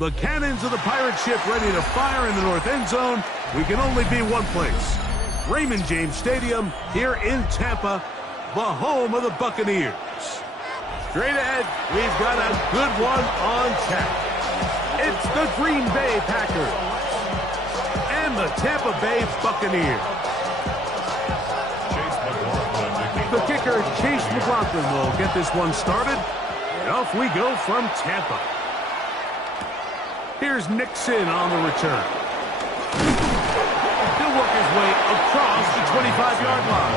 The cannons of the pirate ship ready to fire in the north end zone. We can only be one place. Raymond James Stadium here in Tampa, the home of the Buccaneers. Straight ahead, we've got a good one on tap. It's the Green Bay Packers and the Tampa Bay Buccaneers. The kicker, Chase McLaughlin, will get this one started. And off we go from Tampa. Here's Nixon on the return. He'll work his way across the 25-yard line.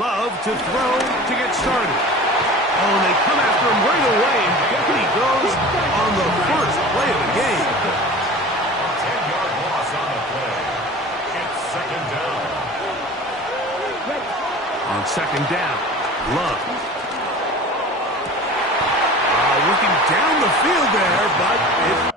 Love to throw to get started. Oh, and they come after him right away, and down he goes on the first play of the game. A 10-yard loss on the play. It's second down. On second down, Love. Looking down the field there, but it...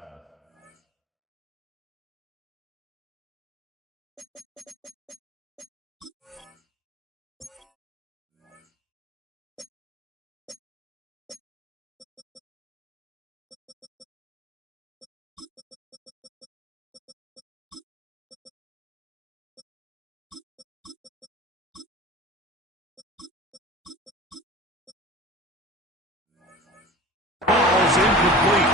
incomplete.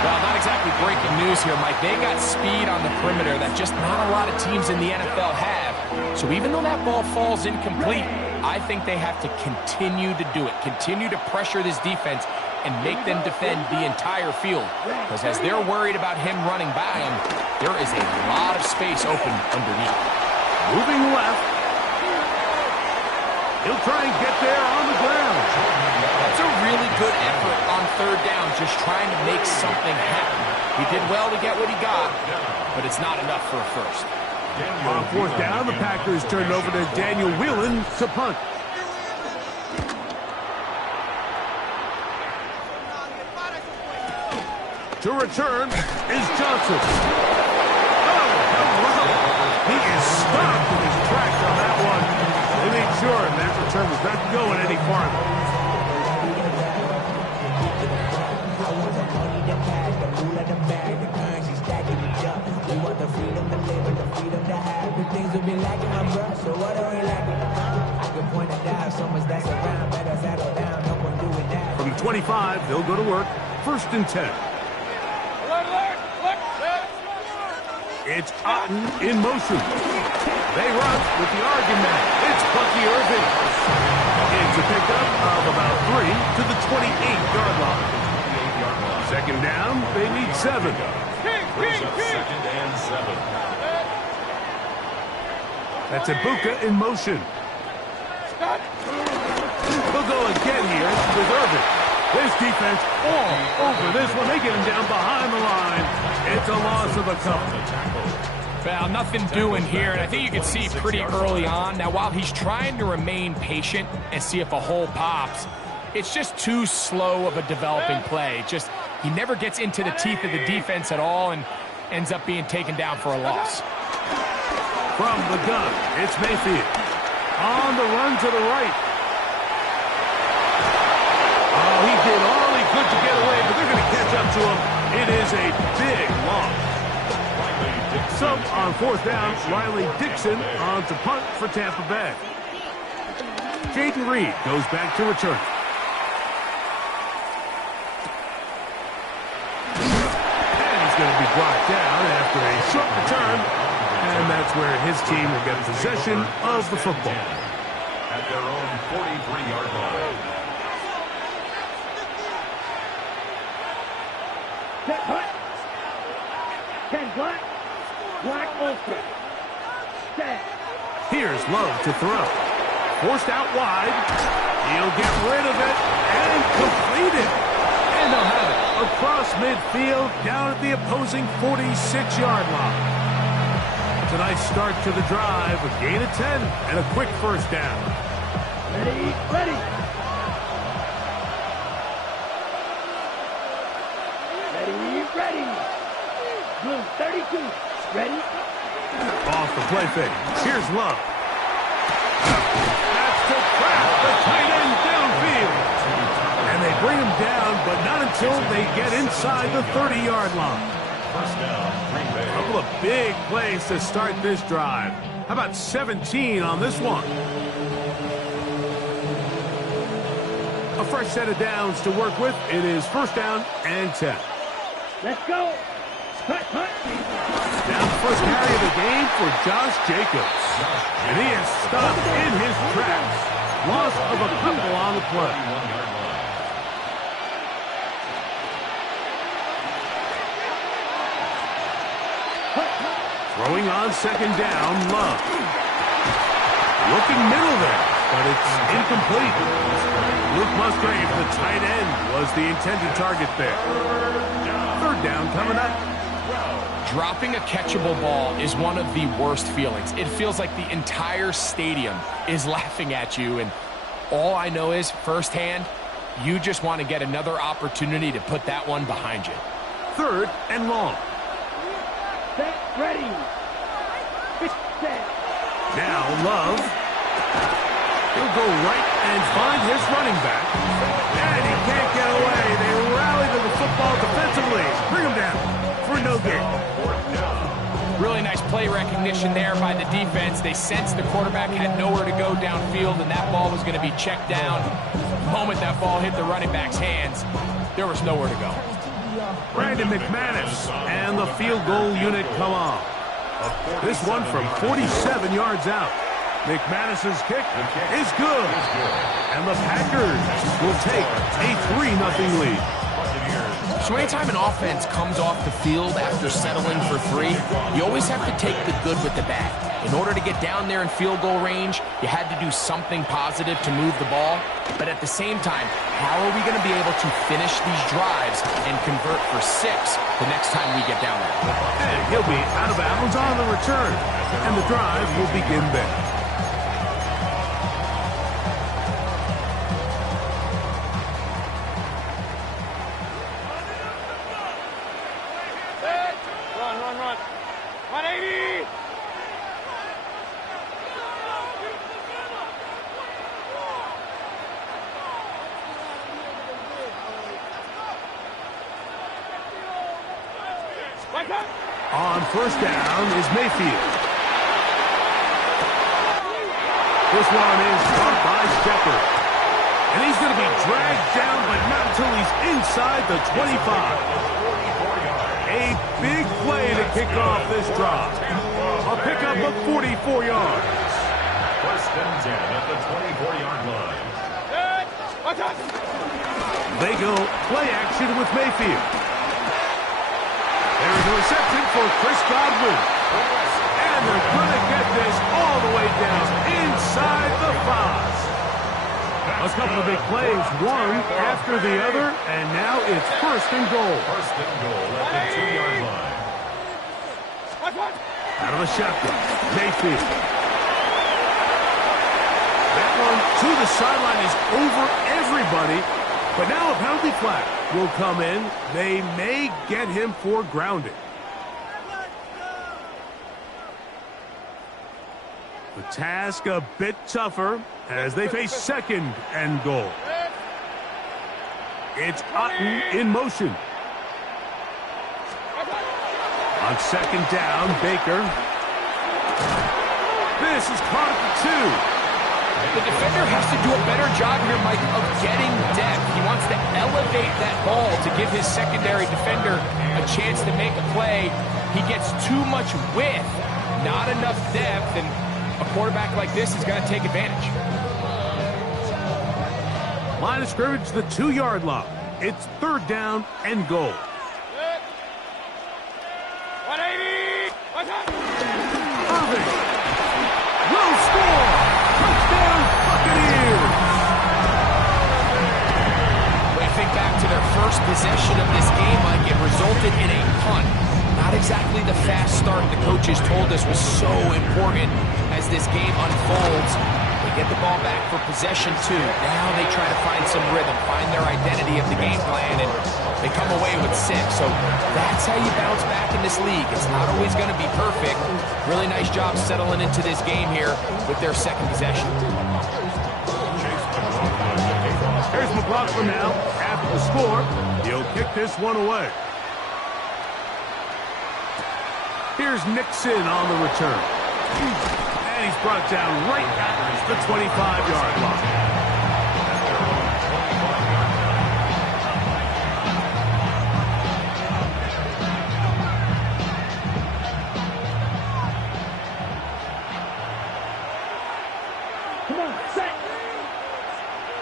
Well, not exactly breaking news here, Mike. They got speed on the perimeter that just not a lot of teams in the NFL have. So even though that ball falls incomplete, I think they have to continue to do it. Continue to pressure this defense and make them defend the entire field. Because as they're worried about him running by him, there is a lot of space open underneath. Moving left. He'll try and get there on the ground. That's a really good effort on third down, just trying to make something happen. He did well to get what he got, but it's not enough for a first. On fourth down, the Packers turned over to Daniel Whelan to punt. To return is Johnson. Oh, he is stopped in his tracks on that one. They made sure that return was not going any farther. From the 25, they'll go to work. First and 10. It's Otten in motion. They run with the argument. It's Bucky Irving. It's a pickup of about 3 to the 28-yard line. Second down, they need 7. Second and 7. That's Ibuka in motion. They'll go again here with Irving. This defense all over this one. They get him down behind the line. It's a loss of a couple. Well, nothing doing here, and I think you can see pretty early on. Now, while he's trying to remain patient and see if a hole pops, it's just too slow of a developing play. Just he never gets into the teeth of the defense at all and ends up being taken down for a loss. From the gun, it's Mayfield. On the run to the right. Oh, he did all he could to get away, but they're going to catch up to him. It is a big loss. So, on fourth down, Riley Dixon on to punt for Tampa Bay. Jaden Reed goes back to return. And he's going to be brought down after a short return. And that's where his team will get possession of the football. At their own 43-yard line. Set hut. 10 black. Black ultra. Stand. Here's Love to throw. Forced out wide. He'll get rid of it and complete it. And they'll have it across midfield down at the opposing 46-yard line. It's a nice start to the drive, a gain of 10 and a quick first down. Ready, ready. Ready. ready. Blue 32, ready. Off the play fake. Here's Love. That's to Kraft, the tight end downfield. And they bring him down, but not until they get inside the 30-yard line. First down, Green Bay. A couple of big plays to start this drive. How about 17 on this one? A fresh set of downs to work with. It is first down and 10. Let's go. Cut. Now the first carry of the game for Josh Jacobs. And he is stopped in his tracks. Loss of a couple on the play. 31-yard line. Throwing on second down, Love. Looking middle there, but it's incomplete. Luke Musgrave, the tight end, was the intended target there. Third down coming up. Dropping a catchable ball is one of the worst feelings. It feels like the entire stadium is laughing at you, and all I know is, firsthand, you just want to get another opportunity to put that one behind you. Third and long. Set, ready. Set. Now Love. He'll go right and find his running back. And he can't get away. They rally to the football defensively. Bring him down for no gain. Really nice play recognition there by the defense. They sensed the quarterback had nowhere to go downfield, and that ball was going to be checked down. The moment that ball hit the running back's hands, there was nowhere to go. Brandon McManus and the field goal unit come on. This one from 47 yards out. McManus's kick is good. And the Packers will take a 3-0 lead. So anytime an offense comes off the field after settling for 3, you always have to take the good with the bad. In order to get down there in field goal range, you had to do something positive to move the ball. But at the same time, how are we going to be able to finish these drives and convert for 6 the next time we get down there? And he'll be out of bounds on the return. And the drive will begin there. Run. 180. On first down is Mayfield. This one is caught by Shepard. And he's going to be dragged down, but not until he's inside the 25. A big play to kick off this drive. A pickup of 44 yards. First and 10 at the 24-yard line. They go play action with Mayfield. There's a reception for Chris Godwin. And they're going to get this all the way down inside the 5. A couple of big plays, one after the other, and now it's first and goal. First and goal at the 2-yard line. Out of the shotgun, Mayfield. That one to the sideline is over everybody, but now a penalty flag will come in. They may get him for grounding. The task a bit tougher as they face second and goal. It's Otten in motion. On second down, Baker. This is caught at the 2. The defender has to do a better job here, Mike, of getting depth. He wants to elevate that ball to give his secondary defender a chance to make a play. He gets too much width, not enough depth, and a quarterback like this is going to take advantage. Line of scrimmage, the 2-yard line. It's third down and goal. 180. Irving will score. Touchdown, Buccaneers. When I think back to their first possession of this game, Mike, it resulted in a punt. Not exactly the fast start the coaches told us was so important as this game unfolds. They get the ball back for possession 2. Now they try to find some rhythm, find their identity of the game plan, and they come away with 6. So that's how you bounce back in this league. It's not always going to be perfect. Really nice job settling into this game here with their second possession. Here's McLaughlin now. After the score, he'll kick this one away. Here's Nixon on the return. And he's brought down right at the 25-yard line. Come on, set.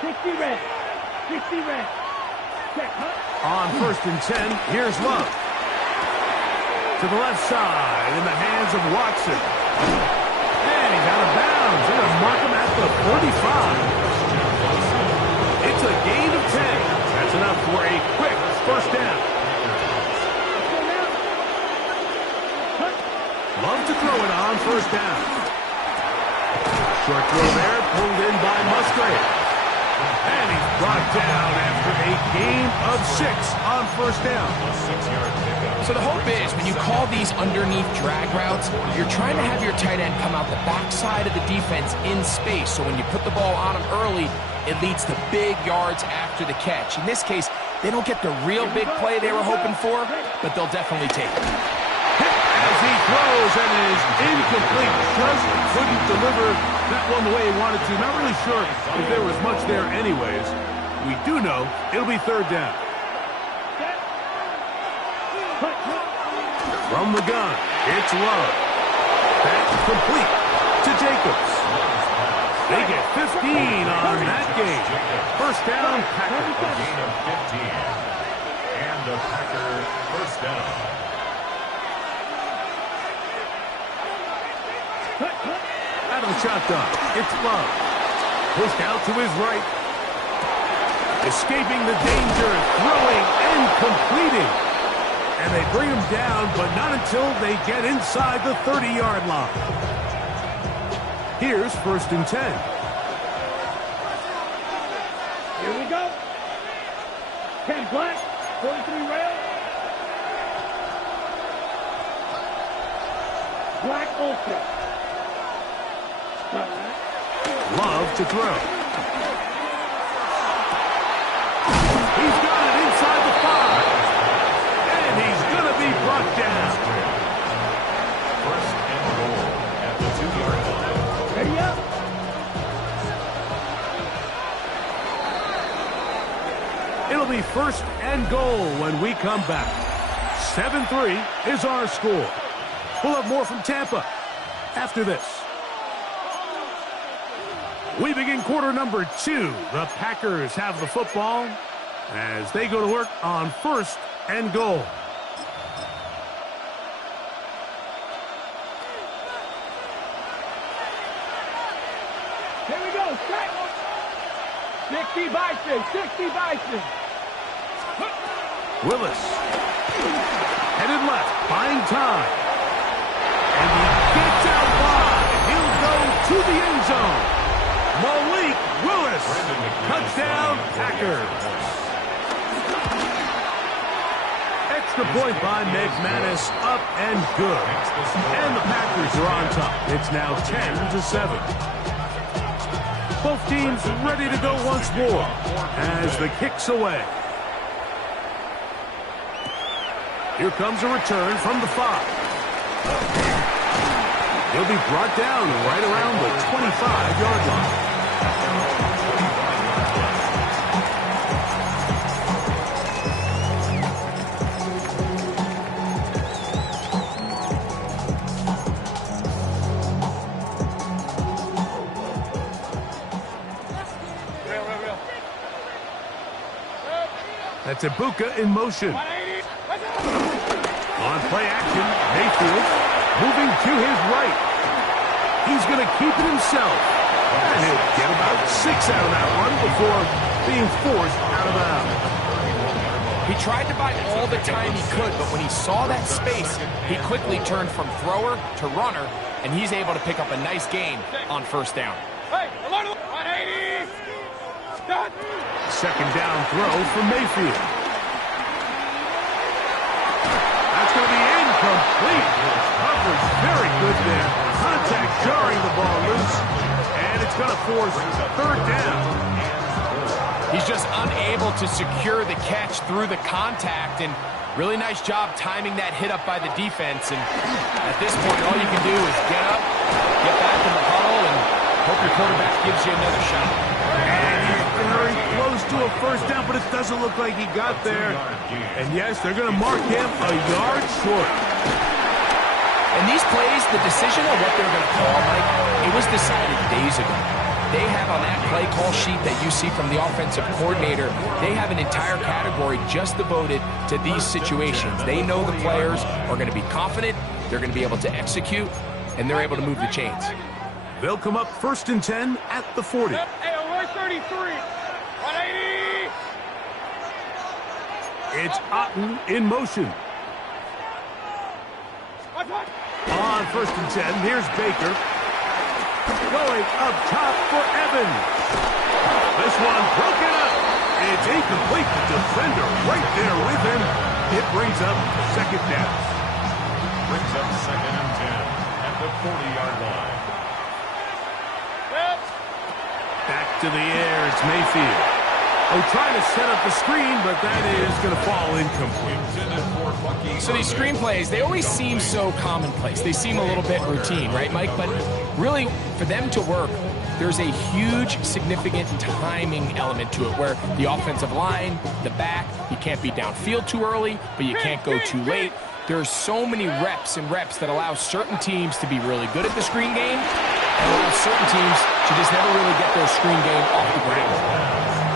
60 red. 60 red. Set, huh? On 1st and 10, here's Love. To the left side, in the hands of Watson. And he's out of bounds. They're going to mark him at the 35. It's a gain of 10. That's enough for a quick first down. Love to throw it on 1st down. Short throw there, pulled in by Musgrave. And he's brought down after a gain of 6 on 1st down. So the hope is when you call these underneath drag routes, you're trying to have your tight end come out the backside of the defense in space. So when you put the ball on him early, it leads to big yards after the catch. In this case, they don't get the real big play they were hoping for, but they'll definitely take it. As he throws, and it is incomplete. Just couldn't deliver that one the way he wanted to. Not really sure if there was much there anyways. We do know it'll be 3rd down. From the gun, it's Love. That's complete to Jacobs. They get 15 on that game. 1st down, Packers. A gain of 15. And the Packer 1st down. Out of the shotgun, it's Love. Pushed out to his right. Escaping the danger, throwing and completing. And they bring him down, but not until they get inside the 30-yard line. Here's 1st and 10. Here we go. 10 black, 43 rail. Black ultra. Love to throw. He's got it inside the 5. And he's going to be brought down. 1st and goal at the 2-yard line. Ready up. It'll be 1st and goal when we come back. 7-3 is our score. We'll have more from Tampa after this. We begin quarter number 2. The Packers have the football as they go to work on 1st and goal. Here we go. Strike. 60 Bison. 60 Bison. Willis. Headed left. Buying time. And he gets out wide. He'll go to the end zone. Malik Willis. Touchdown, Packers. Extra point by McManus. Up and good. And the Packers are on top. It's now 10-7. Both teams ready to go once more as the kick's away. Here comes a return from the 5. He'll be brought down right around the 25-yard line. That's Ibuka in motion. On play action, Mayfield moving to his right. He's going to keep it himself. And he'll get about 6 out of that run before being forced out of bounds. He tried to buy all the time he could, but when he saw that space, he quickly turned from thrower to runner, and he's able to pick up a nice gain on 1st down. Hey, along the Second down throw for Mayfield. That's going to be incomplete. Coverage very good there. Contact jarring the ball loose. And it's going to force third down. He's just unable to secure the catch through the contact, and really nice job timing that hit up by the defense. And at this point, all you can do is get up, get back in the huddle, and hope your quarterback gives you another shot. And he's very close to a first down, but it doesn't look like he got there. And yes, they're going to mark him a yard short. And these plays, the decision on what they're going to call, Mike, it was decided days ago. They have on that play call sheet that you see from the offensive coordinator, they have an entire category just devoted to these situations. They know the players are going to be confident, they're going to be able to execute, and they're able to move the chains. They'll come up 1st and 10 at the 40. Hey, alert 33. 180. It's Otten in motion. On 1st and 10, here's Baker. Going up top for Evans. This one broken up. It's incomplete. The defender right there with him. It brings up second down. Brings up 2nd and 10 at the 40-yard line. Back to the air. It's Mayfield. Oh, trying to set up the screen, but that is going to fall incomplete. So these screen plays, they always seem so commonplace. They seem a little bit routine, right, Mike? But really, for them to work, there's a huge, significant timing element to it where the offensive line, the back, you can't be downfield too early, but you can't go too late. There's so many reps and reps that allow certain teams to be really good at the screen game and allow certain teams to just never really get their screen game off the ground.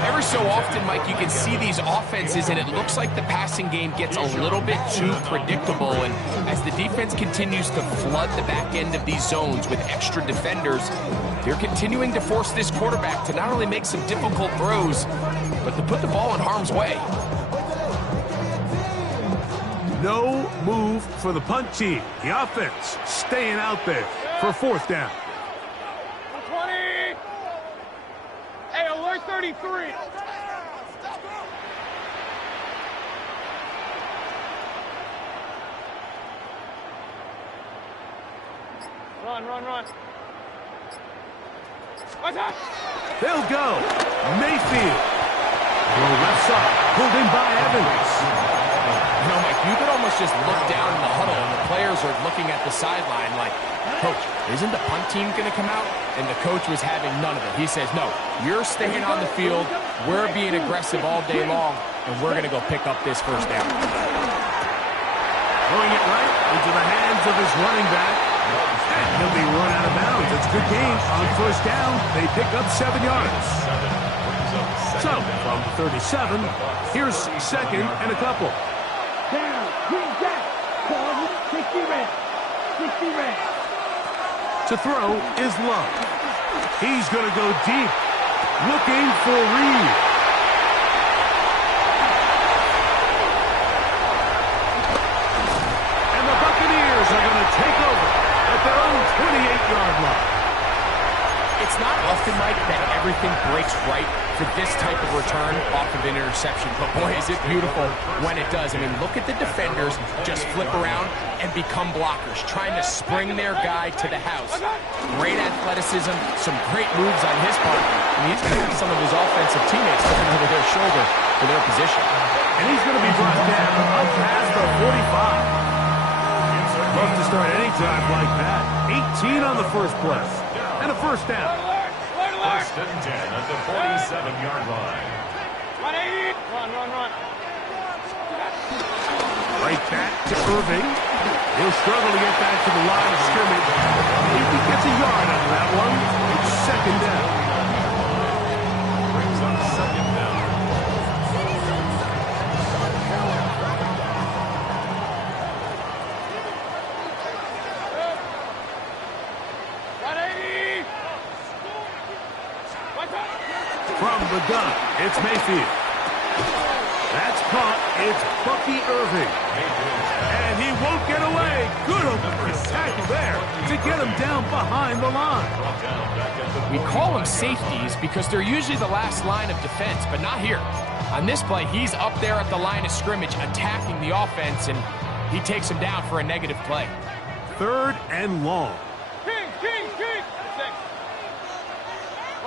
Every so often, Mike, you can see these offenses, and it looks like the passing game gets a little bit too predictable. And as the defense continues to flood the back end of these zones with extra defenders, they're continuing to force this quarterback to not only make some difficult throws, but to put the ball in harm's way. No move for the punt team. The offense staying out there for 4th down. 20. Hey, alert 33. Run. What's that? They'll go. Mayfield. Throw left side. Pulled in by Evans. You know, Mike, you could almost just look down in the huddle, and the players are looking at the sideline like, Coach, isn't the punt team going to come out? And the coach was having none of it. He says, no, you're staying on the field. We're being aggressive all day long, and we're going to go pick up this first down. Throwing it right into the hands of his running back. And he'll be run out of bounds. It's a good game. On 1st down, they pick up 7 yards. So, from 37, here's 2nd and a couple. Down. Green jack. 60 red. 60 red. To throw is Love. He's going to go deep. Looking for Reed. And the Buccaneers are going to take over at their own 28-yard line. It's not often, Mike, that everything breaks right for this type of return off of an interception. But boy, is it beautiful when it does. I mean, look at the defenders just flip around and become blockers, trying to spring their guy to the house. Great athleticism, some great moves on his part. And he's going to have some of his offensive teammates looking over their shoulder for their position. And he's going to be brought down up past the 45. Love to start any drive like that. 18 on the first play. And a first down. 1st and 10 at the 47-yard line. 180. Run. Right back to Irving. He'll struggle to get back to the line of scrimmage. If he gets a yard out of that one, it's 2nd down. Brings up 2nd down. From the gun, it's Mayfield. That's caught. It's Bucky Irving. And he won't get away. Good open tackle there to get him down behind the line. We call them safeties because they're usually the last line of defense, but not here. On this play, he's up there at the line of scrimmage attacking the offense, and he takes him down for a negative play. 3rd and long. King.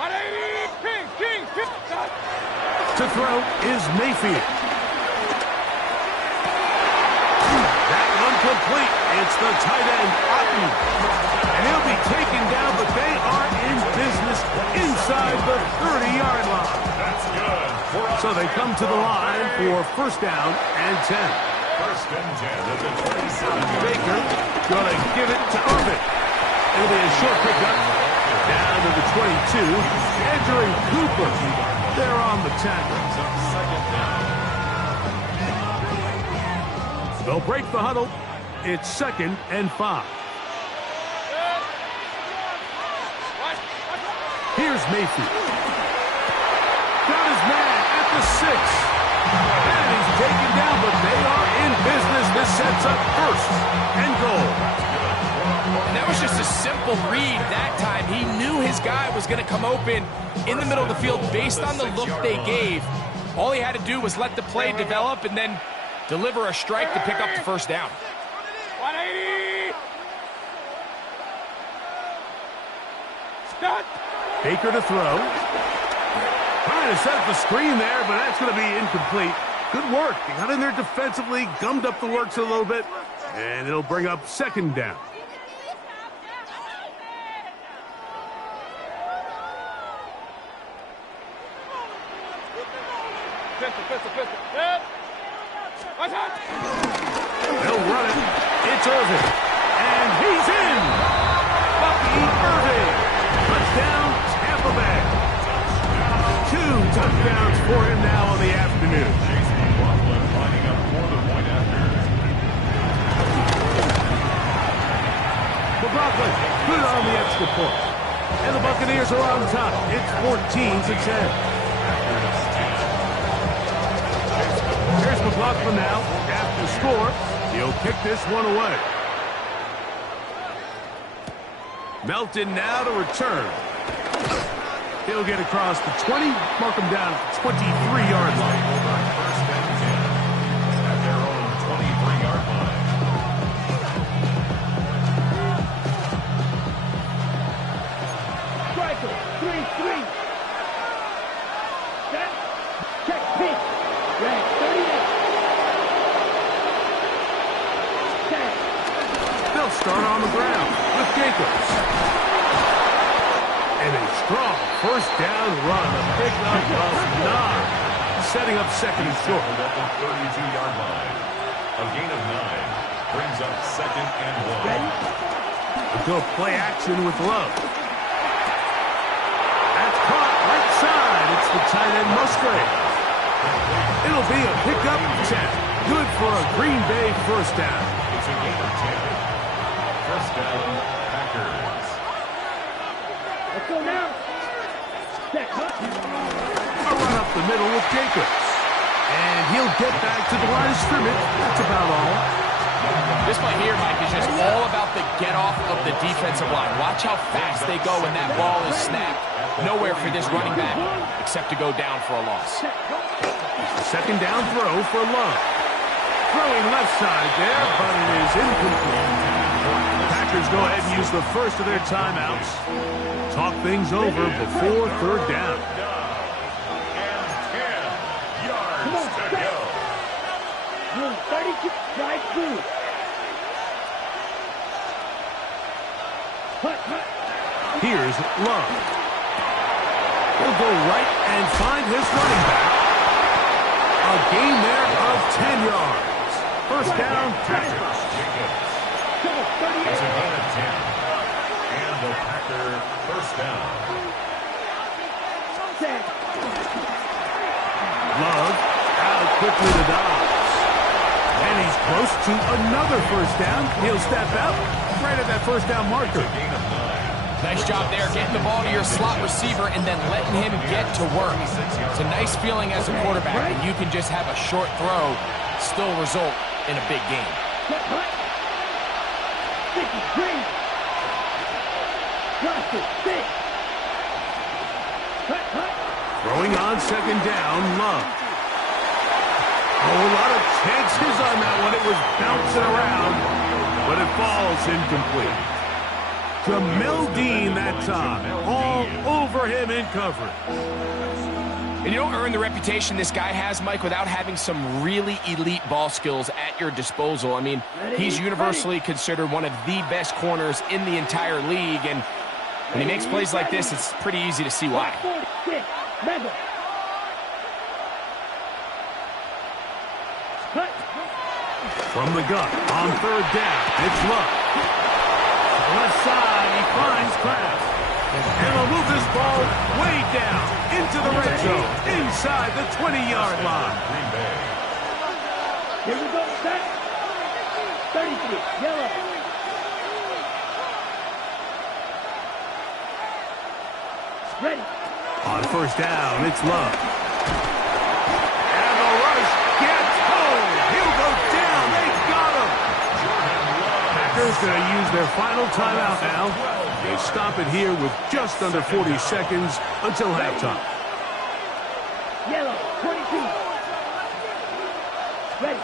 180. King. To throw is Mayfield. That one complete. It's the tight end, Otten. And he'll be taken down, but they are in business inside the 30-yard line. That's good. So they come to the line for 1st down and 10. 1st and 10 at the 27. Baker gonna give it to Irving. It'll be a short pickup down to the 22. Andrew and Cooper, they're on the tackle. They'll break the huddle. It's 2nd and 5. Here's Mayfield. Got his man at the 6. And he's taken down, but they are in business. This sets up 1st and goal. And that was just a simple read that time. He knew his guy was going to come open in the middle of the field based on the look they gave. All he had to do was let the play develop and then deliver a strike to pick up the 1st down. 180. Stop. Baker to throw. Trying to set up the screen there, but that's going to be incomplete. Good work. He got in there defensively, gummed up the works a little bit, and it'll bring up 2nd down. Pistol. They'll run it. It's Irving. And he's in. Bucky Irving. Touchdown, Tampa Bay. 2 touchdowns for him now on the afternoon. Lining up for the point after. McLaughlin, good on the extra point. And the Buccaneers are on top. It's 14-10. Here's McLaughlin now. After score, he'll kick this one away. Melton now to return. He'll get across the 20, mark him down at the 23-yard line. 1st and 10 at their own 23-yard line. Striker. 3. Set. Check. Pitch. Red. 38. Set. They'll start on the ground with Jacobs. And a strong 1st down run. A pickup of 9. Setting up 2nd and short. At the 32-yard line. A gain of 9 brings up 2nd and 1. Ready? We'll go play action with Love. That's caught right side. It's the tight end Musgrave. It'll be a pickup of 10. Good for a Green Bay 1st down. It's a gain of 10. 1st down, Packers. Let's go now. Set. A run up the middle with Jacobs. And he'll get back to the line of scrimmage. That's about all. This play here, Mike, is just all about the get-off of the defensive line. Watch how fast they go when that ball is snapped. Nowhere for this running back except to go down for a loss. 2nd down throw for Love. Throwing left side there, but it is incomplete. The Packers go ahead and use the 1st of their timeouts. Talk things over before 3rd down. And 10 yards to go. 32. Drive through. Here's Love. He'll go right and find his running back. A gain there of 10 yards. 1st down, Packers. It's a gain of 10. And the Packer 1st down. Love out quickly to Dobbs. And he's close to another 1st down. He'll step out right at that 1st down marker. Gain of 9. Nice job there, getting the ball to your slot receiver and then letting him get to work. It's a nice feeling as a quarterback when you can just have a short throw still result in a big game. Throwing on second down, Love. Oh, a lot of chances on that one. It was bouncing around, but it falls incomplete. Jamel Dean that time, all over him in coverage. And you don't earn the reputation this guy has, Mike, without having some really elite ball skills at your disposal. I mean, he's universally considered one of the best corners in the entire league, and when he makes plays like this, it's pretty easy to see why. From the gun, on third down, it's Love. Left side, he finds Kraft. And they'll move this ball way down into the red zone, inside the 20-yard line. Here we go, set. 33, yellow. Ready. On first down, it's Love. And the rush gets home. He'll go down. They got him. Packers going to use their final timeout now. They stop it here with just under 40 seconds until halftime. Yellow, 22. Ready.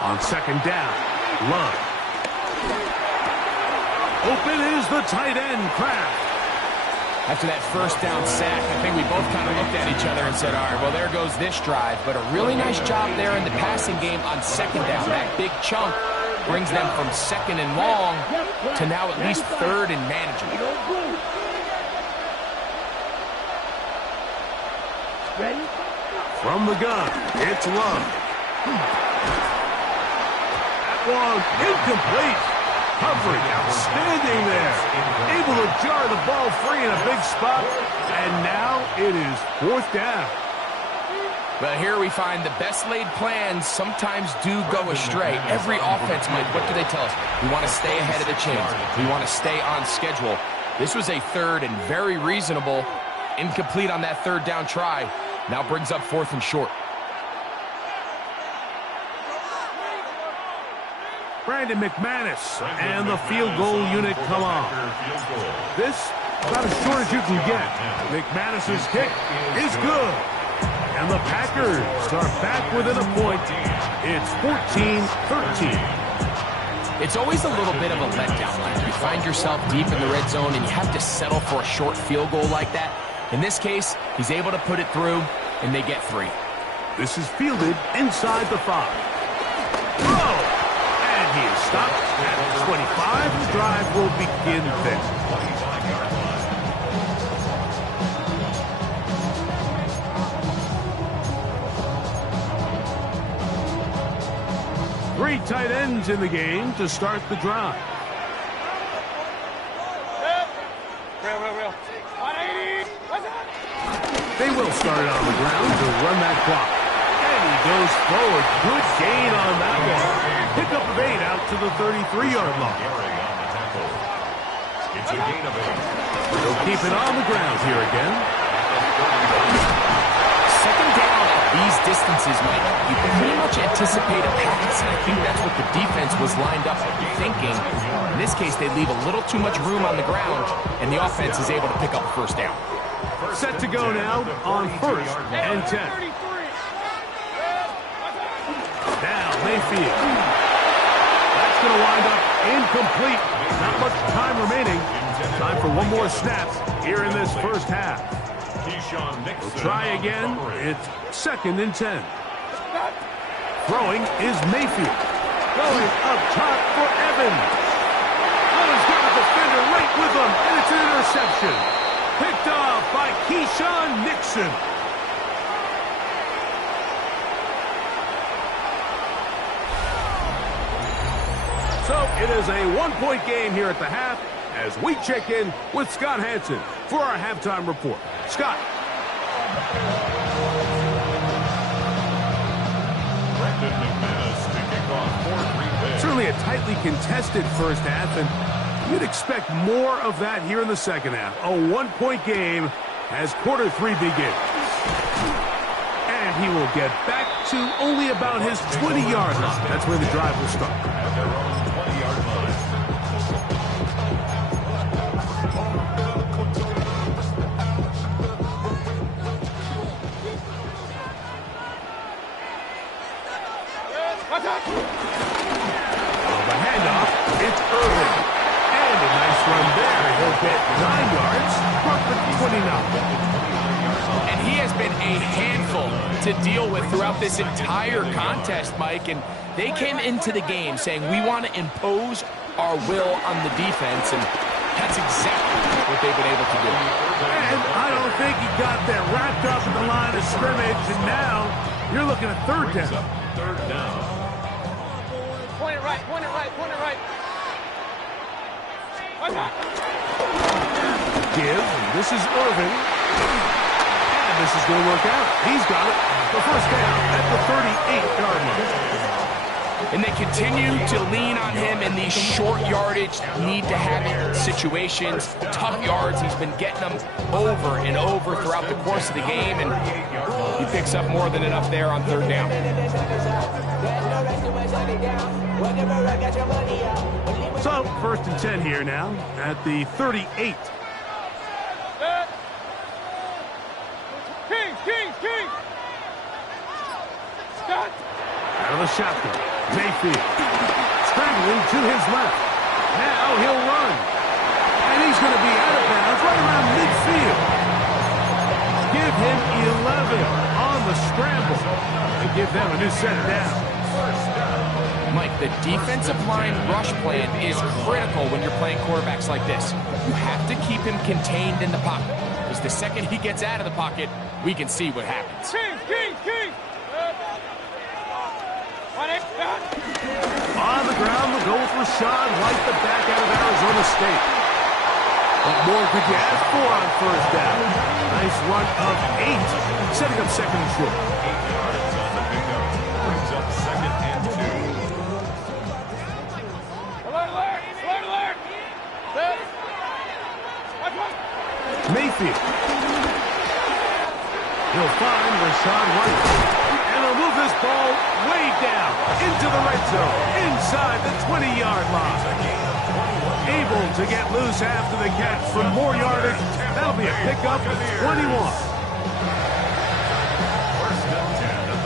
On second down, Love. Open is the tight end, Kraft. After that first down sack, I think we both kind of looked at each other and said, all right, well, there goes this drive. But a really nice job there in the passing game on second down. That big chunk brings them from second and long to now at least third and manageable. Ready? From the gun, it's Love. That one incomplete. Coverage outstanding there. Able to jar the ball free in a big spot. And now it is fourth down. But here we find the best laid plans sometimes do go astray. Every offense, Mike, what do they tell us? We want to stay ahead of the chains. We want to stay on schedule. This was a third and very reasonable. Incomplete on that third down try. Now brings up fourth and short. Brandon McManus and the field goal unit come on. This about as short as you can get. McManus's kick is good. And the Packers are back within a point. It's 14-13. It's always a little bit of a letdown. Like you find yourself deep in the red zone and you have to settle for a short field goal like that. In this case, he's able to put it through, and they get 3. This is fielded inside the 5. Throw! And he is stopped at the 25. The drive will begin then. 25-yard line. 3 tight ends in the game to start the drive. They will start it on the ground to run that clock. And he goes forward. Good gain on that one. Pick up of 8 out to the 33-yard line. It's a gain of 8. They'll keep it on the ground here again. Second down at these distances, Mike, you can pretty much anticipate a pass, and I think that's what the defense was lined up thinking. In this case, they leave a little too much room on the ground, and the offense is able to pick up a first down. Set to go now on first and 10. Now Mayfield. That's going to wind up incomplete. Not much time remaining. Time for one more snap here in this first half. We'll try again. It's second and 10. Throwing is Mayfield. Going up top for Evans. Oh, he's got a defender right with him, and it's an interception. Picked off by Keyshawn Nixon. So it is a one-point game here at the half as we check in with Scott Hansen for our halftime report. Scott. Brandon McManus to kick off for Green Bay. Certainly a tightly contested first half, and You'd expect more of that here in the second half. A one-point game as quarter 3 begins. And he will get back to only about his 20-yard line. That's where the drive will start. At their own 20-yard line. The handoff, it's Irving. And a nice run there. He'll get 9 yards from the 29. And he has been a handful to deal with throughout this entire contest, Mike. And they came into the game saying, we want to impose our will on the defense. And that's exactly what they've been able to do. And I don't think he got there wrapped up in the line of scrimmage. And now you're looking at third down. Third down. Point it right, point it right, point it right. Give. This is Irving. And this is going to work out. He's got it. The first down at the 38-yard line. And they continue to lean on him in these short yardage, need-to-have-it situations, tough yards. He's been getting them over and over throughout the course of the game, and he picks up more than enough there on third down. So, first and 10 here now at the 38. King! Stop! Out of the shotgun, Mayfield. Straggling to his left. Now he'll run. And he's going to be out of bounds right around midfield. Give him 11 on the scramble. And give them a new set of downs. Mike, the defensive line rush plan is critical when you're playing quarterbacks like this. You have to keep him contained in the pocket. Because the second he gets out of the pocket, we can see what happens. King! On the ground, we'll go with Rashad White, the back out of Arizona State. What more could you ask for on first down? Nice run of 8, setting up second and short. 8 yards on the pickup. Brings up second and 2. Alert! Mayfield. He'll find Rashad White. And he'll move this ball way down into the red zone, inside the 20-yard line. Able to get loose after the catch for more yardage. That'll be a pickup of 21.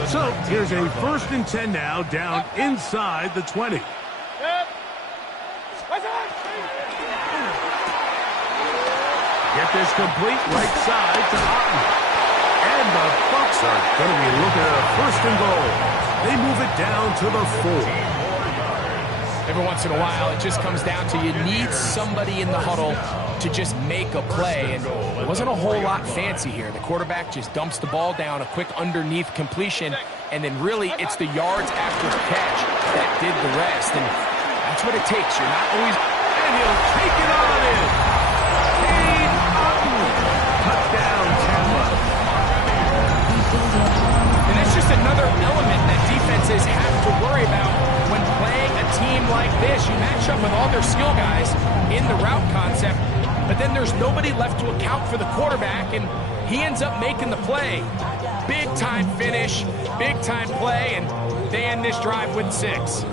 So here's a first and 10 now, down inside the 20. Get this complete right side to Otten. And the Bucs are going to be looking at a first and goal. They move it down to the 4. Every once in a while, it just comes down to you need somebody in the huddle to just make a play. And it wasn't a whole lot fancy here. The quarterback just dumps the ball down, a quick underneath completion, and then really it's the yards after the catch that did the rest. And that's what it takes. You're not always... And he'll take it on in. Cade Otton. Touchdown, Tampa. And that's just another element that defenses have to worry about when playing a team like this. You match up with all their skill guys in the route concept, but then there's nobody left to account for the quarterback, and he ends up making the play. Big-time finish, big-time play, and they end this drive with 6.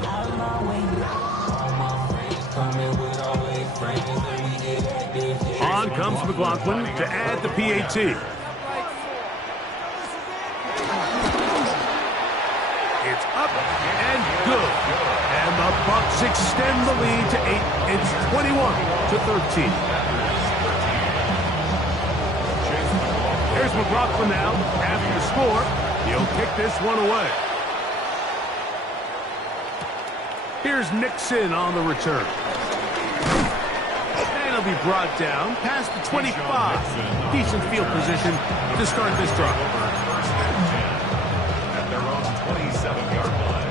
On comes McLaughlin to add the PAT. It's up and good. And the Bucs extend the lead to 8. It's 21-13. Here's McLaughlin now. After the score, he'll kick this one away. Here's Nixon on the return. And he'll be brought down past the 25. Decent field position to start this drive. At their own 27-yard line.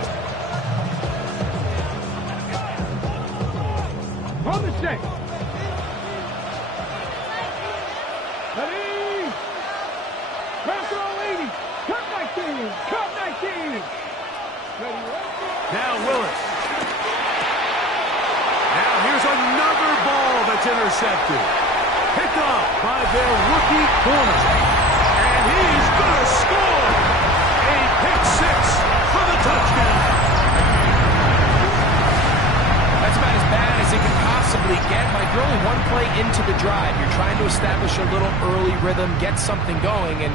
On the check. Ready? Cross roll 80. Cut 19. Cut 19. Ready? Now Willis. Now here's another ball It's intercepted. Picked up by their rookie corner. And he's going to score. A pick six for the touchdown. That's about as bad as it can possibly get. Mike, you're only one play into the drive. You're trying to establish a little early rhythm, get something going, and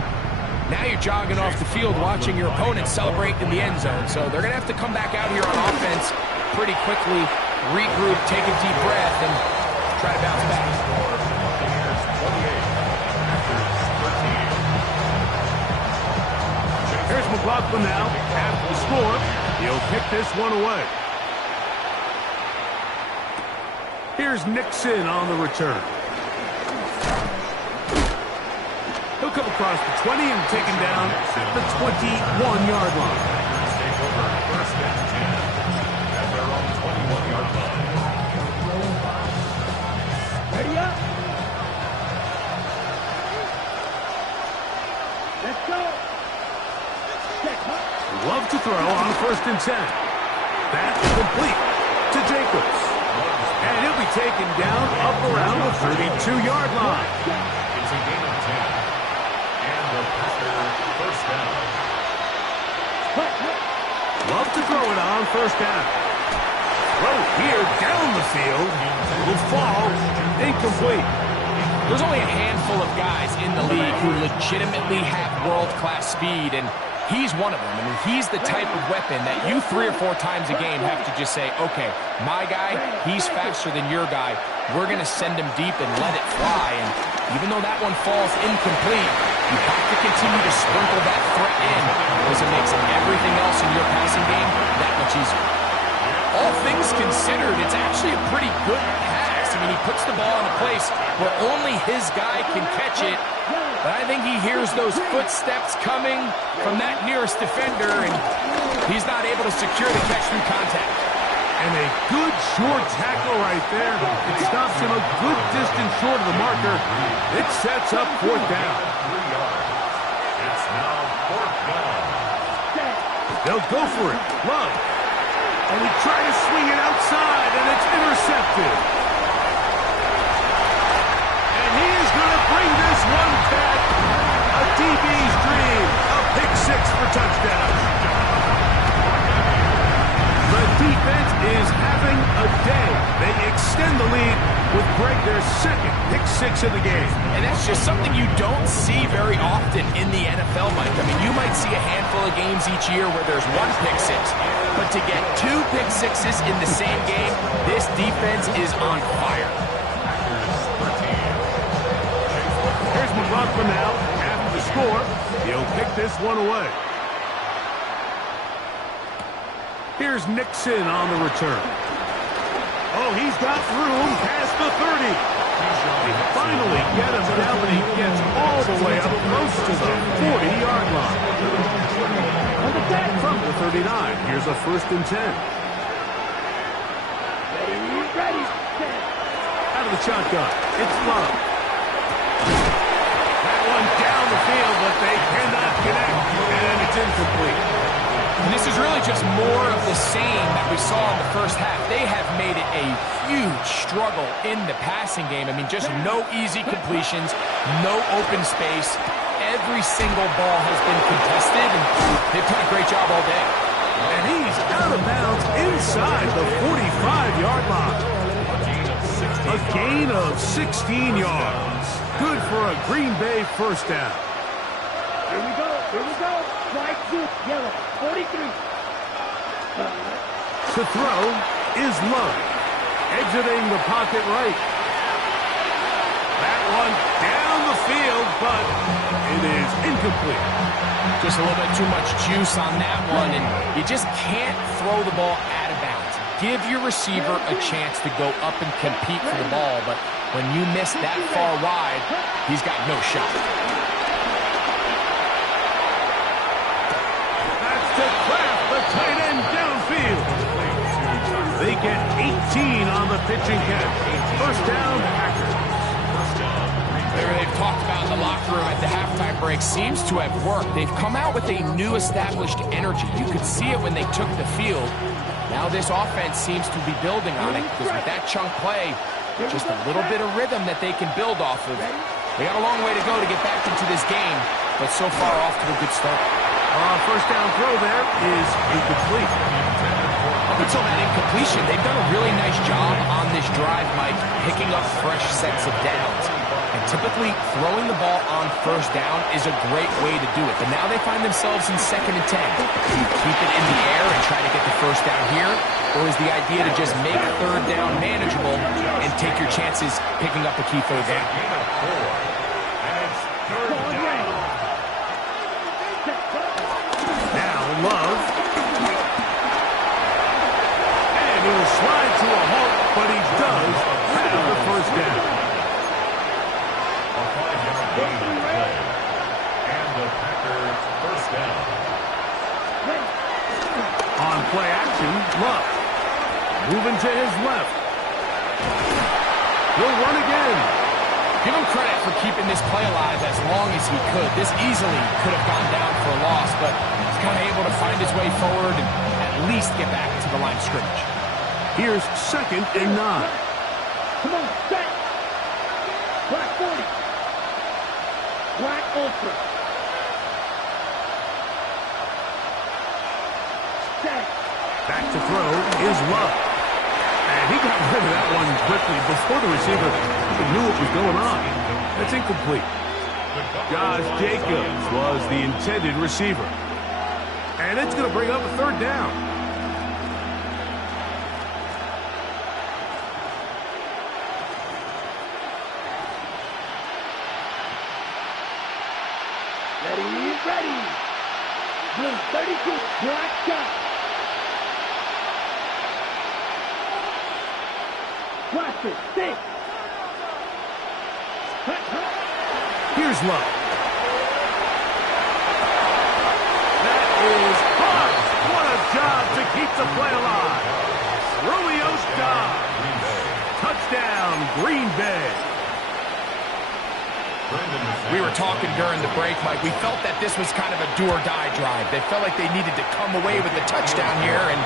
now you're jogging off the field watching your opponent celebrate in the end zone. So they're going to have to come back out here on offense pretty quickly, regroup, take a deep breath, and try to bounce back. Here's McLaughlin now. After the score, he'll pick this one away. Here's Nixon on the return. He'll come across the 20 and taken down at the 21-yard line. Take over first and 10 at their own 21-yard line. Ready up. Let's go. Check, huh? Love to throw on first and 10. That's complete to Jacobs. And he'll be taken down up around the 32-yard line. It's a gain of 10. And the Packer first down. Love to throw it on first down. Throw here down the field. Will fall incomplete. There's only a handful of guys in the league who legitimately have world-class speed, and he's one of them. I mean, he's the type of weapon that you 3 or 4 times a game have to just say, okay, my guy, he's faster than your guy. We're going to send him deep and let it fly. And even though that one falls incomplete, you have to continue to sprinkle that threat in because it makes everything else in your passing game that much easier. All things considered, it's actually a pretty good pass. I mean, he puts the ball in a place where only his guy can catch it. But I think he hears those footsteps coming from that nearest defender, and he's not able to secure the catch through contact. And a good short tackle right there. It stops him a good distance short of the marker. It sets up fourth down. 3 yards. It's now fourth down. They'll go for it. Love. And he tried to swing it outside, and it's intercepted. And he is going to bring this one back. A DB's dream. A pick six for touchdown. The defense is having a day. They extend the lead with Greg their second pick six in the game. And that's just something you don't see very often in the NFL, Mike. I mean, you might see a handful of games each year where there's 1 pick six. But to get 2 pick sixes in the same game, this defense is on fire. Here's McLaughlin now. After the score, he'll pick this one away. Here's Nixon on the return. Oh, he's got room past the 30. They finally get him down, but he gets all the way up close to the 40-yard line. From the 39, here's a first and 10. Ready. Out of the shotgun, it's Love. That one down the field, but they cannot connect, and it's incomplete. And this is really just more of the same that we saw in the first half. They have made it a huge struggle in the passing game. I mean, just no easy completions, no open space. Every single ball has been contested, and they've done a great job all day. And he's out of bounds inside the 45-yard line. A gain of 16 yards. Good for a Green Bay first down. Here we go. Strike 2, yellow, 43. To throw is Love. Exiting the pocket right. That one down the field, but it is incomplete. Just a little bit too much juice on that one, and you just can't throw the ball out of bounds. Give your receiver a chance to go up and compete for the ball, but when you miss that far wide, he's got no shot. To Kraft, the tight end downfield. They get 18 on the pitching catch. First down, Packers. They've talked about in the locker room at the halftime break seems to have worked. They've come out with a new established energy. You could see it when they took the field. Now this offense seems to be building on it because with that chunk play, Just a little bit of rhythm that they can build off of. They got a long way to go to get back into this game, but so far off to a good start. First down throw there is incomplete. Up until that incompletion, they've done a really nice job on this drive, Mike, picking up fresh sets of downs. And typically, throwing the ball on first down is a great way to do it. But now they find themselves in 2nd and 10. Do you keep it in the air and try to get the first down here? Or is the idea to just make 3rd down manageable and take your chances picking up a key 3rd down? Now Love. And he will slide to a halt, but he does have the first down. A 5-yard gain on the play. And the Packers first down. On play action, Love. Moving to his left. He'll run again. Give him credit for keeping this play alive as long as he could. This easily could have gone down for a loss, but he's kind of able to find his way forward and at least get back to the line of scrimmage. Here's 2nd and 9. Come on, set. Black 40. Black ultra. Set. Back to throw is Love. And he got rid of that one quickly before the receiver even knew what was going on. That's incomplete. Josh Jacobs was the intended receiver. And it's going to bring up a 3rd down. Ready. Blue 32. Black shot. Blaster, 6. Here's Love. That is hard. What a job to keep the play alive. Romeo's Dobbs. Touchdown, Green Bay. We were talking during the break, Mike. We felt that this was kind of a do-or-die drive. They felt like they needed to come away with the touchdown here, and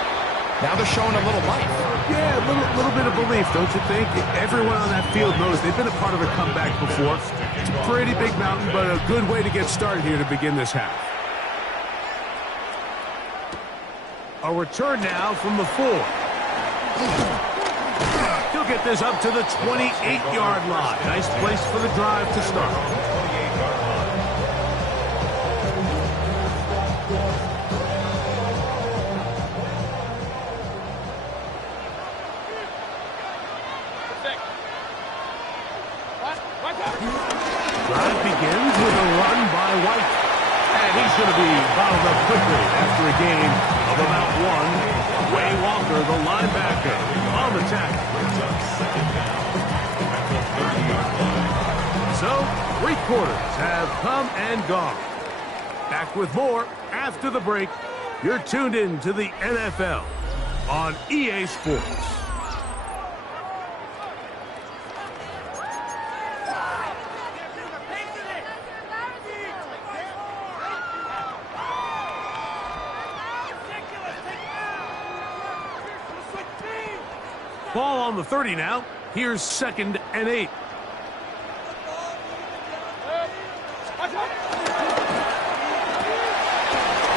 now they're showing a little life. Yeah, a little bit of belief, don't you think? Everyone on that field knows they've been a part of a comeback before. It's a pretty big mountain, but a good way to get started here to begin this half. A return now from the 4. He'll get this up to the 28-yard line. Nice place for the drive to start. Drive begins with a run by White. And he's going to be bottled up quickly after a gain of about 1. Way Walker, the linebacker, on the tackle. So, 3 quarters have come and gone. Back with more after the break. You're tuned in to the NFL on EA Sports. Ball on the 30 now. Here's 2nd and 8.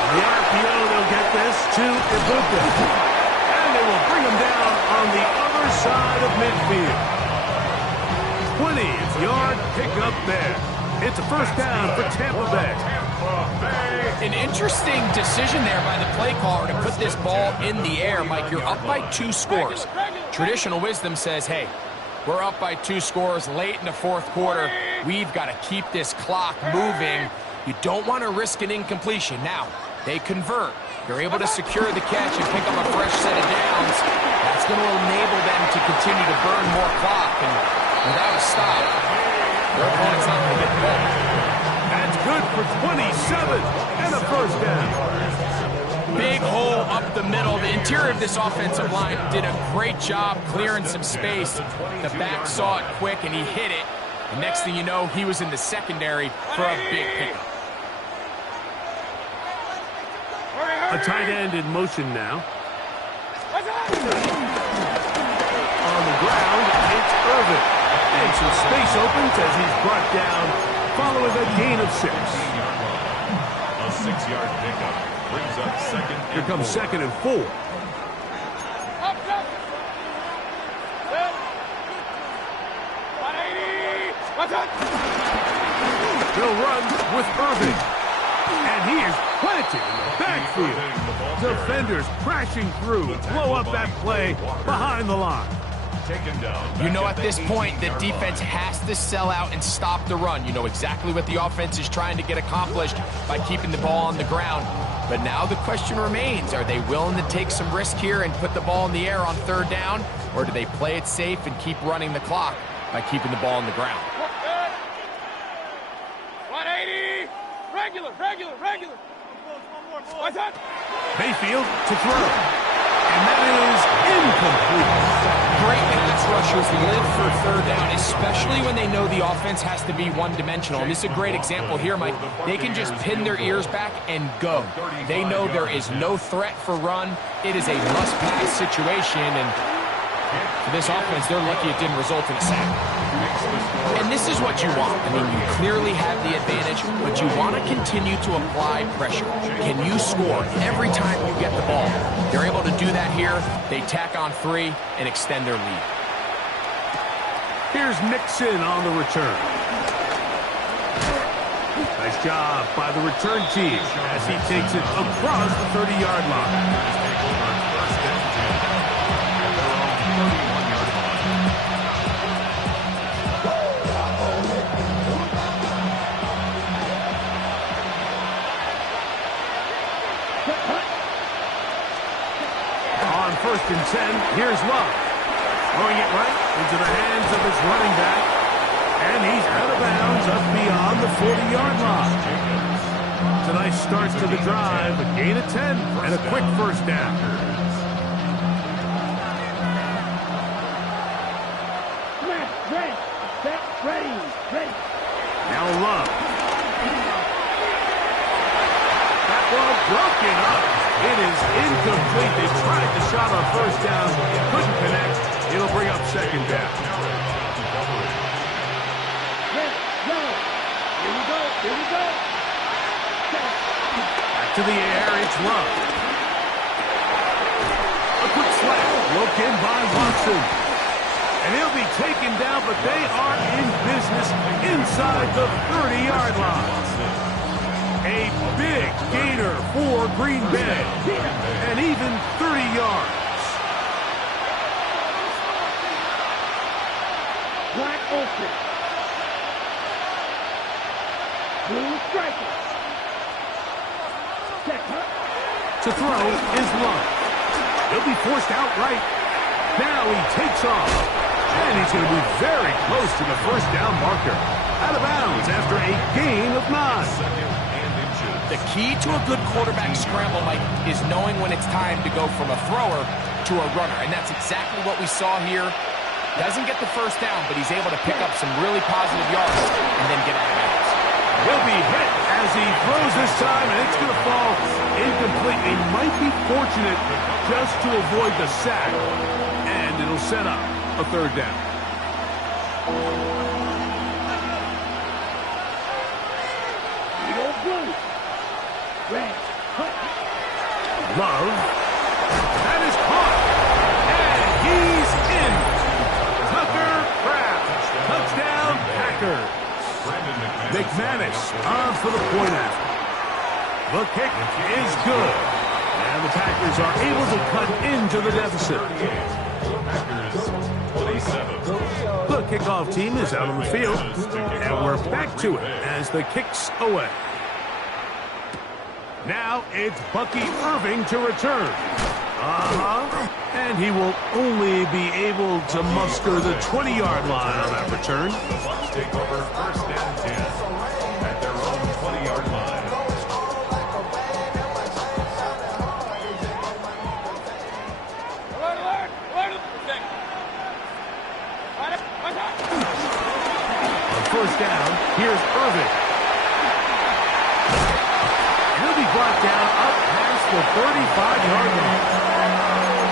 The RPO, they'll get this to Ibuka. And they will bring him down on the other side of midfield. 20th-yard pickup there. It's a first down for Tampa Bay. An interesting decision there by the play caller to put this ball in the air. Mike, you're up by 2 scores. Traditional wisdom says, hey, we're up by 2 scores late in the 4th quarter. We've got to keep this clock moving. You don't want to risk an incompletion. Now, they convert. They're able to secure the catch and pick up a fresh set of downs. That's going to enable them to continue to burn more clock. And without a stop, their opponent's not going to get the ball. That's good for 27 and a first down. Big hole up the middle. The interior of this offensive line did a great job clearing some space. The back saw it quick, and he hit it. And next thing you know, he was in the secondary for a big pickup. A tight end in motion now. On the ground it's Irvin. And some space opens as he's brought down following a gain of 6. A 6-yard pickup brings up second. Here comes 2nd and 4. They'll run with Irving. And he is planted in the backfield. Defenders crashing through, blow up that play behind the line. You know, at this point, the defense has to sell out and stop the run. You know exactly what the offense is trying to get accomplished by keeping the ball on the ground. But now the question remains, are they willing to take some risk here and put the ball in the air on 3rd down? Or do they play it safe and keep running the clock by keeping the ball on the ground? 180! Regular! What's that? Mayfield to throw. And that is incomplete. Great pass rushers live for 3rd down, especially when they know the offense has to be one-dimensional. And this is a great example here, Mike. They can just pin their ears back and go. They know there is no threat for run. It is a must-pass situation, and for this offense, they're lucky it didn't result in a sack. And this is what you want. I mean, you clearly have the advantage, but you want to continue to apply pressure. Can you score every time you get the ball? They're able to do that here. They tack on 3 and extend their lead. Here's Nixon on the return. Nice job by the return team as he takes it across the 30-yard line. On 1st and 10, here's Love. Throwing it right into the hands of his running back. And he's out of bounds up beyond the 40-yard line. It's a nice start to the drive, a gain of 10, and a quick 1st down. Ready. Now Love. That ball broken up. It is incomplete. They tried the shot on 1st down. Couldn't connect. It'll bring up 2nd down. Here we go. Back to the air. It's Love. A quick slap. Look in by Watson. And he'll be taken down, but they are in business inside the 30-yard line. A big gainer for Green Bay. And even 30 yards. Wide open. Blue striker. To throw is Love. He'll be forced outright. Now he takes off. And he's going to be very close to the 1st down marker. Out of bounds after a gain of 9. The key to a good quarterback scramble, Mike, is knowing when it's time to go from a thrower to a runner. And that's exactly what we saw here. Doesn't get the 1st down, but he's able to pick up some really positive yards and then get out of bounds. He'll be hit as he throws this time, and it's going to fall incomplete. He might be fortunate just to avoid the sack, and it'll set up a 3rd down. Love. That is caught. And he's in. Tucker Kraft. Touchdown, Packers. McManus on for the point after. The kick is good. And the Packers are able to cut into the deficit. The kickoff team is out on the field. And we're back to it as the kick's away. Now it's Bucky Irving to return. And he will only be able to muster the 20-yard line on that return. The Bucs take over 1st and 10 at their own 20-yard line. On 1st down, here's Irving. He'll be brought down up past the 35-yard line.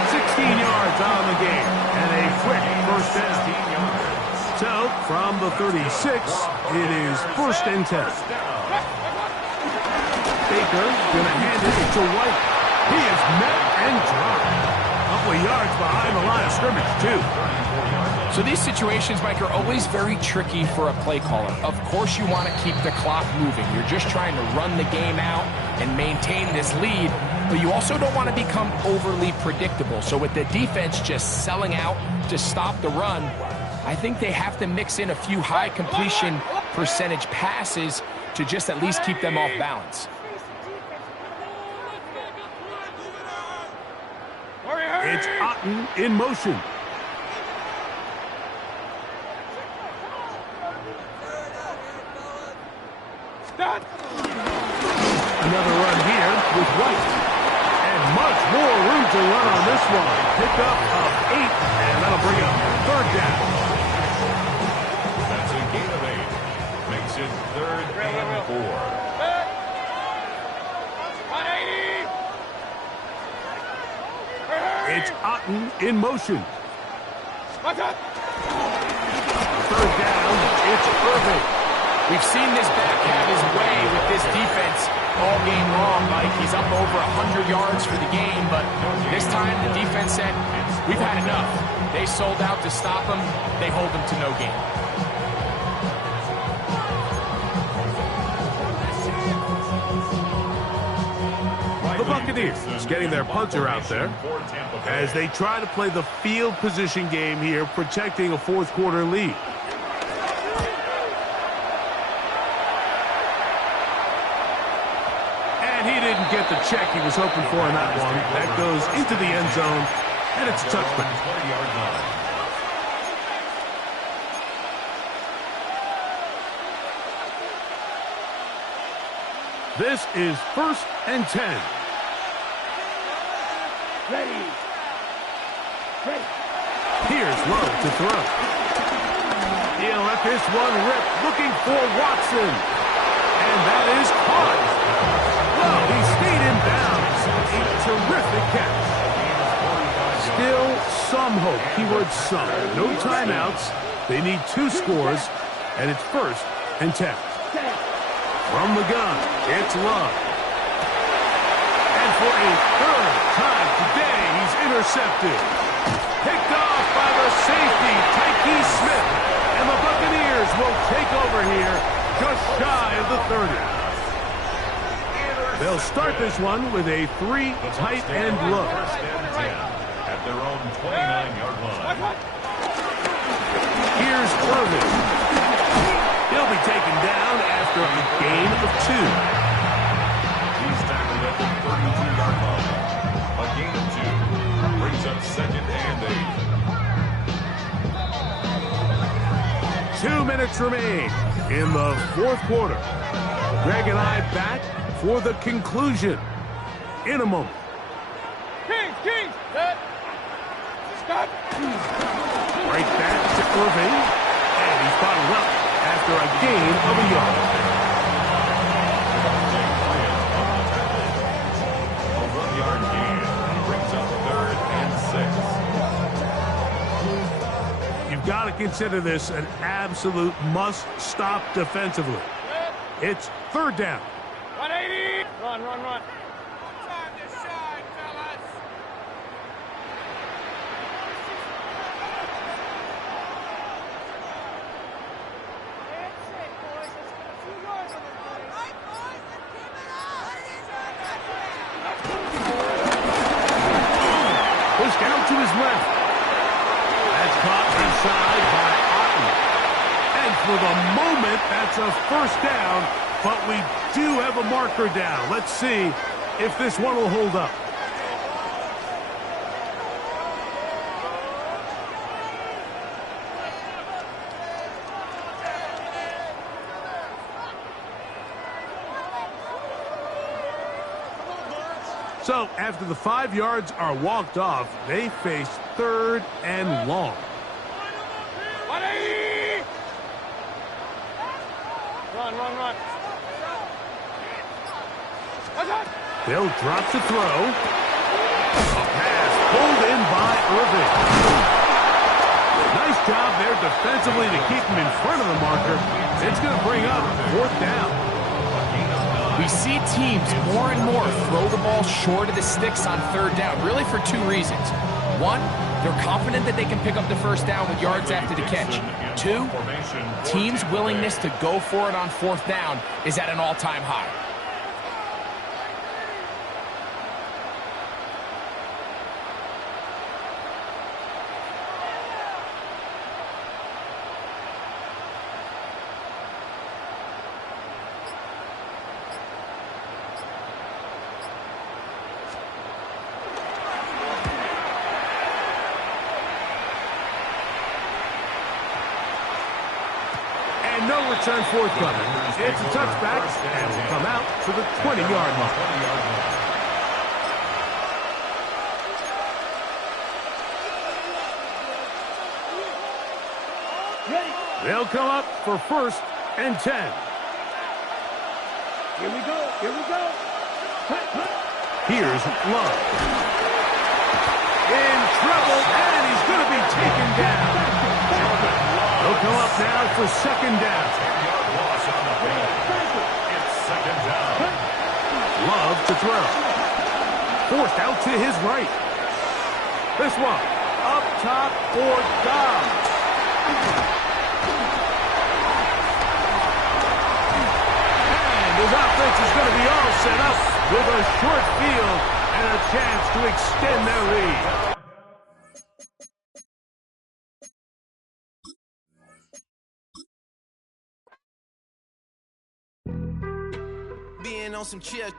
16 yards on the game, and a quick 1st down. From the 36, it is 1st and 10. Baker going to hand it to White. He is met and dropped. A couple of yards behind the line of scrimmage, too. So these situations, Mike, are always very tricky for a play caller. Of course you want to keep the clock moving. You're just trying to run the game out and maintain this lead, but you also don't want to become overly predictable. So with the defense just selling out to stop the run, I think they have to mix in a few high completion percentage passes to just at least keep them off balance. It's Otten in motion. Another run here with White. And much more room to run on this one. Pick up of 8, and that'll bring up 3rd down. That's a gain of 8. Makes it 3rd and 4. It's Otten in motion. 3rd down, it's Irving. We've seen this back have his way with this defense all game long, Mike. He's up over 100 yards for the game, but this time the defense said, we've had enough. They sold out to stop him. They hold him to no gain. The Buccaneers getting their punter out there as they try to play the field position game here, protecting a 4th quarter lead. And he didn't get the check he was hoping for in that one. That goes into the end zone, and it's a touchback. This is 1st and 10. Ready. Here's Lowe to throw. He'll let this one rip, looking for Watson. And that is caught. Well, he stayed in bounds. A terrific catch. Still some hope. Keyword some. No timeouts. They need 2 scores, and it's 1st and 10. From the gun, it's Love. And for a 3rd time today, he's intercepted. Picked off by the safety, Tyke Smith. And the Buccaneers will take over here just shy of the 30. They'll start this one with a 3 tight end look. 1st and 10 at their own 29-yard line. Here's Irvin. He'll be taken down after a gain of 2. He's tackled at the 32-yard line. A gain of 2 brings up 2nd and 8. 2 minutes remain in the 4th quarter. Greg and I back for the conclusion in a moment. Kings, set. Stop. Right back to Irving. And he's bottled up after a gain of a yard. A 1-yard gain brings up 3rd and 6. You've got to consider this an absolute must-stop defensively. It's 3rd down. 180. Run. Time to shine, fellas. That's it, boys. Let's get a few yards on this place. All right, boys. Let's keep it up. Pushed out to his left. That's caught inside by Otten. And for the moment, that's a 1st down, but we do have a marker down. Let's see if this one will hold up. So, after the 5 yards are walked off, they face 3rd and long. 180. Run. They'll drop to throw. A pass pulled in by Irving. Nice job there defensively to keep him in front of the marker. It's going to bring up 4th down. We see teams more and more throw the ball short of the sticks on 3rd down, really for 2 reasons. 1, they're confident that they can pick up the 1st down with yards after the catch. 2, teams' willingness to go for it on 4th down is at an all-time high. And no return forthcoming. It's a touchback, and will come out to the 20-yard line. They'll come up for 1st and 10. Here we go. Here we go. Cut, cut. Here's Love. In trouble, and he's going to be taken down. They'll come up now for 2nd down. 10-yard loss on the play. It's 2nd down. Love to throw. Forced out to his right. This one, up top for Dobbs. And his offense is going to be all set up with a short field and a chance to extend their lead. Being on some chill.